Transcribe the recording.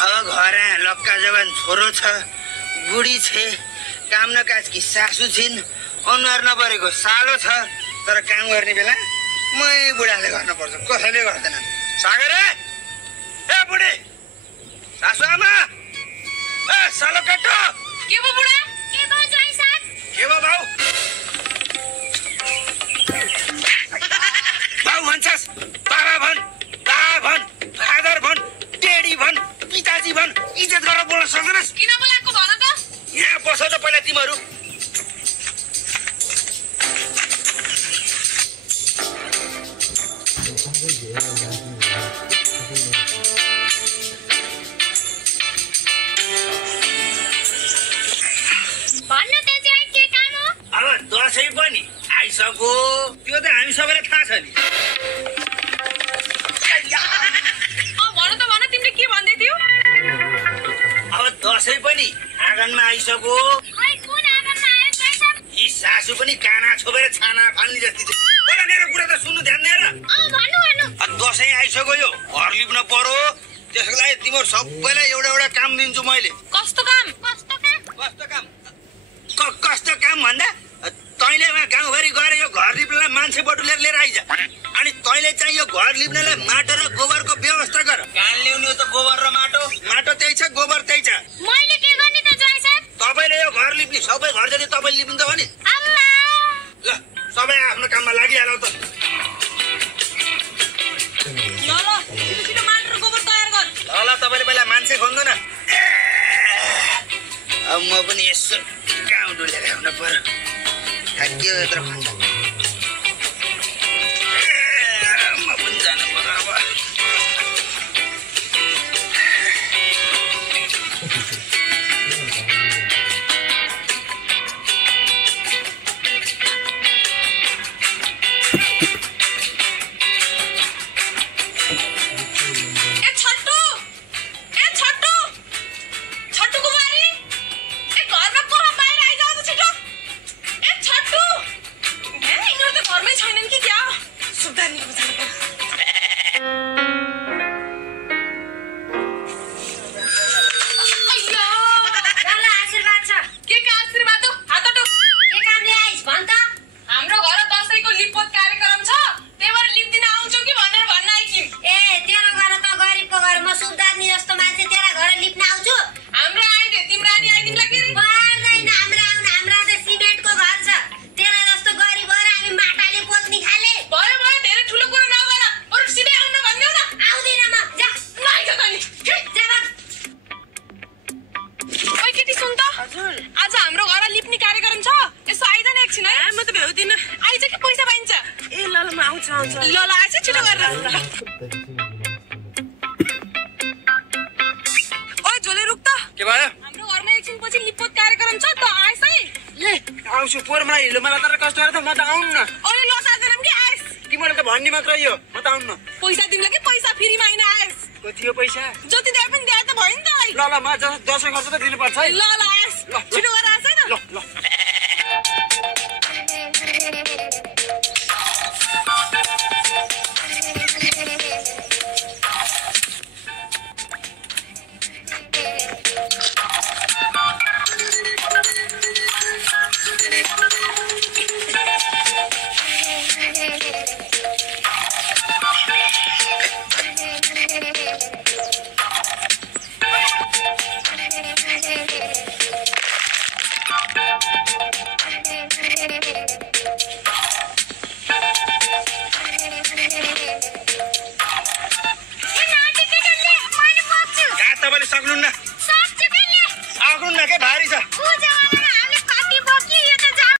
अब घर लक्का जवान छोरो छ, बुढी छे, काम न काजकी सासू छिन्, अनुहार नपरेको सालो छ, तर काम गर्ने बेला मै बुढाले गर्न पर्छ, कसैले गर्दैन। सागर ए बुढी, सासू आमा, ए सालो केटो, के भयो बुढा? के भयो ज्वाइँ साहब? के भयो बाउ? बाउ भन्छस्, बाबा भन्, बा भन्, फादर भन्, डेडी भन्, पिताजी भन्, इज्जत गरेर बोल्न सक्दैनस्? किन बोलाएको भन त? यहाँ बस त पहिला तिमीहरू। भन्न त चाहिँ के काम हो? अब दसैँ पनि आइसक्यो, त्यो त हामी सबैलाई थाहा छ नि। भन त भन, तिमीले के भन्दै थियौ? अब दसैँ पनि आँगनमा आइसक्यो। खै कुन आँगनमा आयो ज्वाइँ साहब? यी सासू पनि काना छोपेर छाना फाल्ने जस्तै छ। पहिला मेरो कुरा त सुन्नु, ध्यान दिएर। भन्नु। अब दसैँ आइसक्यो, यो घर लिप्न पर्यो, त्यसको लागि तिमीहरू सबैलाई एउटा एउटा काम दिन्छु मैले। कस्तो काम? कस्तो काम? कस्तो काम? कस्तो काम भन्दा तैँले गाउँभरि गएर यो घर लिप्नलाई मान्छे बटुलेर लिएर आइज, अनि तैँले चाहिँ यो घर लिप्नलाई माटो र गोबरको व्यवस्था गर। कहाँ ल्याउने त गोबर र माटो? माटो त्यही छ, गोबर त्यही छ। मैले के गर्ने त ज्वाइँ साहब? तपाईँले यो घर लिप्ने, सबै घर जति तपाईँले लिप्नु त भने। अम्मा! ल सबै आफ्नो काममा लागिहालौ त। ल छिटो माटो र गोबर तयार गर। ल तपाईँले पहिला मान्छे खोज्नु न। अब म पनि यसो गाउँ डुलेर आउन पर्यो, थाकियो यत्रो भन्दा। म पनि जानु पर्यो अब। दसैँ खर्च त दिनुपर्छ है। ल छिटो गरेर आएछ है त। ल